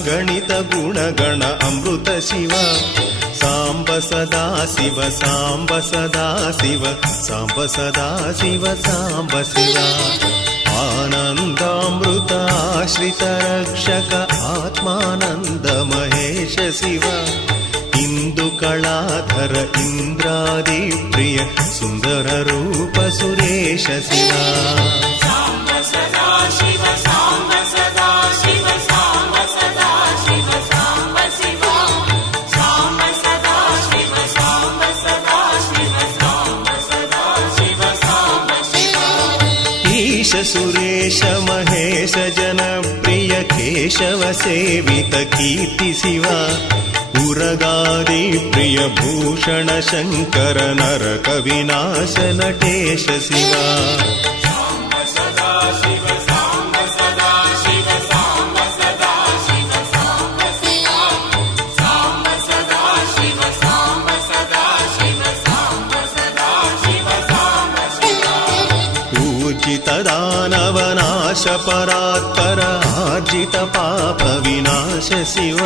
ಅಗಣಿತ ಗುಣಗಣ ಅಮೃತ ಶಿವ ಸಾಂಬ ಸದಾ ಶಿವ ಸಾಂಬ ಸದಾ ಶಿವ ಸಾಂಬ ಸದಾ ಶಿವ ಸಾಂಬ ಶಿವ ಆನಂದಾಮೃತ ಆಶ್ರಿತ ರಕ್ಷಕ ಆತ್ಮಾನಂದ ಮಹೇಶ ಶಿವ ಇಂದು ಕಳಾಧರ ಇಂದ್ರಾದಿ ಪ್ರಿಯ ಸುಂದರ ರೂಪ ಸುರೇಶ ಶಿವ ಸುರೇಶ ಮಹೇಶ ಜನಪ್ರಿಯ ಕೇಶವ ಸೇವಿತ ಕೀರ್ತಿ ಶಿವ ಉರಗಾದಿ ಪ್ರಿಯ ಭೂಷಣ ಶಂಕರ ನರಕ ವಿನಾಶ ನಟೇಶ ಶಿವ दानवनाश परात्पर आर्जित पाप विनाश शिव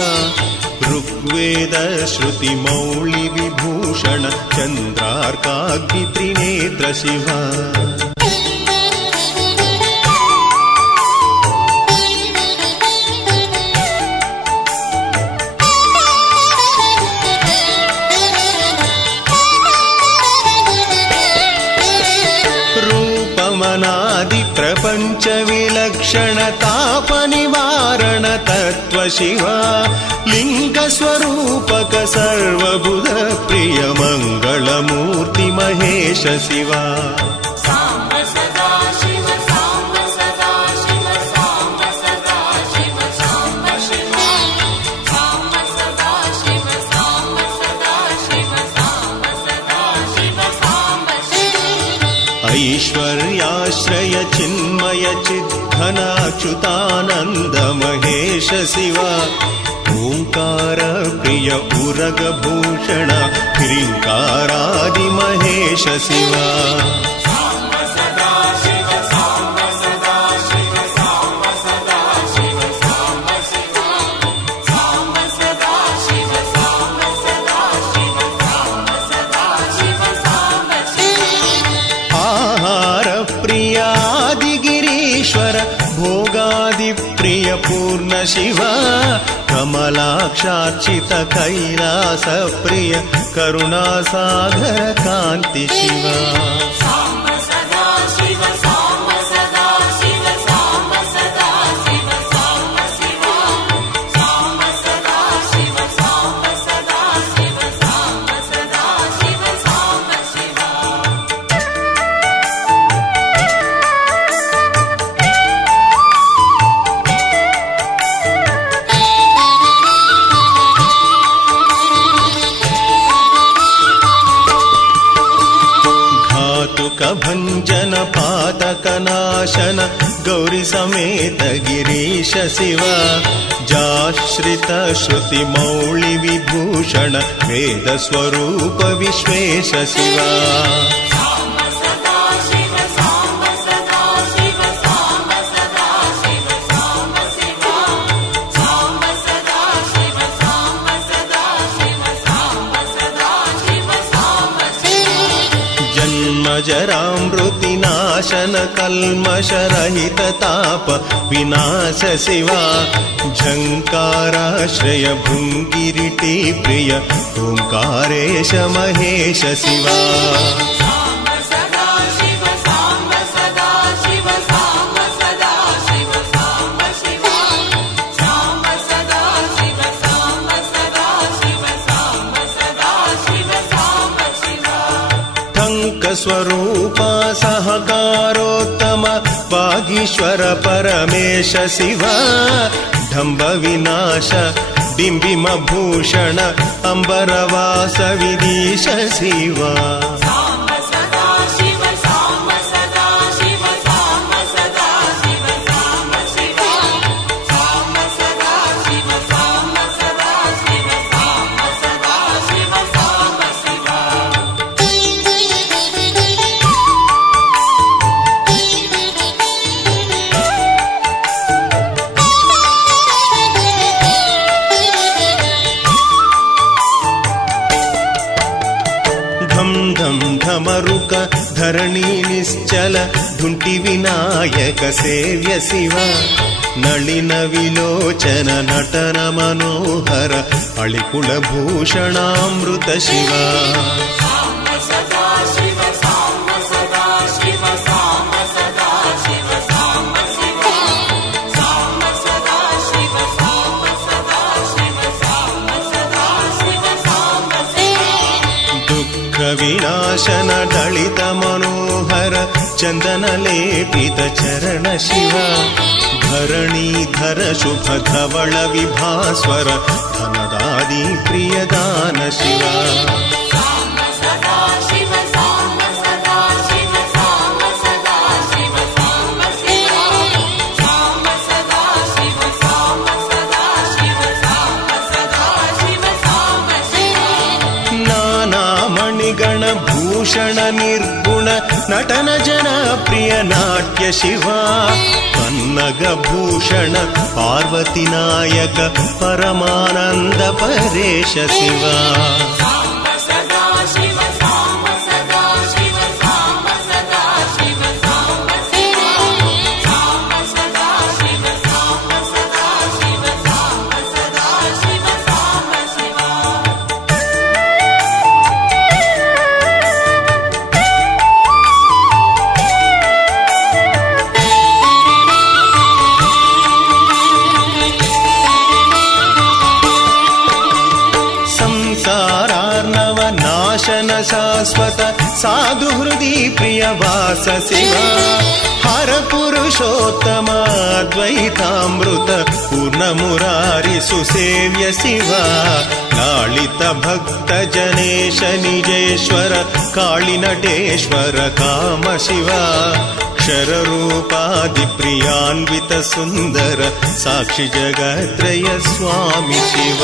ऋग्वेद श्रुति मौळि विभूषण चन्द्रार्काग्नि त्रिनेत्र शिव प्रपंच विलक्षण ताप निवारण तत्व शिव लिंग स्वरूपक सर्वबुध प्रिय मंगल मूर्ति महेश शिव ऐश्वर्याश्रय चिन्मय चिद्घन अच्युतानंद महेश शिव ओंकार प्रिय उरग भूषण ह्रींकारादि महेश शिव भोगादि प्रिय पूर्ण शिव कमलाक्षार्चित कैलास प्रिय करुणासागर कांति शिव भंजन पातक नाशन गौरी समेत गिरीश शिव जाश्रित श्रुति मौळि विभूषण वेद स्वरूप विश्वेश शिव जरामृति नाशन कल्मष रहित ताप विनाश शिव झंकाराश्रय भृंगिरिटी प्रिय ओंकारेश महेश शिव स्वरूपा सहकारोत्तम वागीश्वर परमेश शिव ढंब विनाश बिंबिम भूषण अंबरवास विदीश शिव ಢಂ ಢಂ ಢಮರುಕ ಧರಣಿ ನಿಶ್ಚಲ ಢುಂಟಿ ವಿನಾಯಕ ಸೇವ್ಯ ಶಿವ ನಳಿನ ವಿಲೋಚನ ನಟನ ಮನೋಹರ ಅಳಿಕುಳ ಭೂಷಣಾಮೃತ ಶಿವ ವಿನಾಶನ ದಳಿತ ಮನೋಹರ ಚಂದನ ಲೇಪಿತ ಚರಣ ಶಿವ ಧರಣೀಧರ ಶುಭ ಧವಳ ವಿಭಾಸ್ವರ ಧನದಾದಿ ಪ್ರಿಯದಾನ ಶಿವ ಗಣ ಭೂಷಣ ನಿರ್ಗುಣ ನಟನ ಜನ ಪ್ರಿಯ ನಾಟ್ಯ ಶಿವ ಪನ್ನಗ ಭೂಷಣ ಪಾರ್ವತಿ ನಾಯಕ ಪರಮಾನಂದ ಪರೇಶ ಶಿವ ಶಾಶ್ವತ ಸಾಧು ಹೃದಯ ಪ್ರಿಯ ವಾಸ ಶಿವ ಹರ ಪುರುಷೋತ್ತಮ ದ್ವೈತಾಮೃತ ಪೂರ್ಣ ಮುರಾರಿ ಸುಸೇವ್ಯ ಶಿವ ಲಾಳಿತ ಭಕ್ತ ಜನೇಶ ನಿಜೇಶ್ವರ ಕಾಳಿ ನಟೇಶ್ವರ ಕಾಮ ಶಿವ ಕ್ಷರರೂಪಾದಿ ಪ್ರಿಯಾನ್ವಿತ ಸುಂದರ ಸಾಕ್ಷಿ ಜಗತ್ರಯ ಸ್ವಾಮಿ ಶಿವ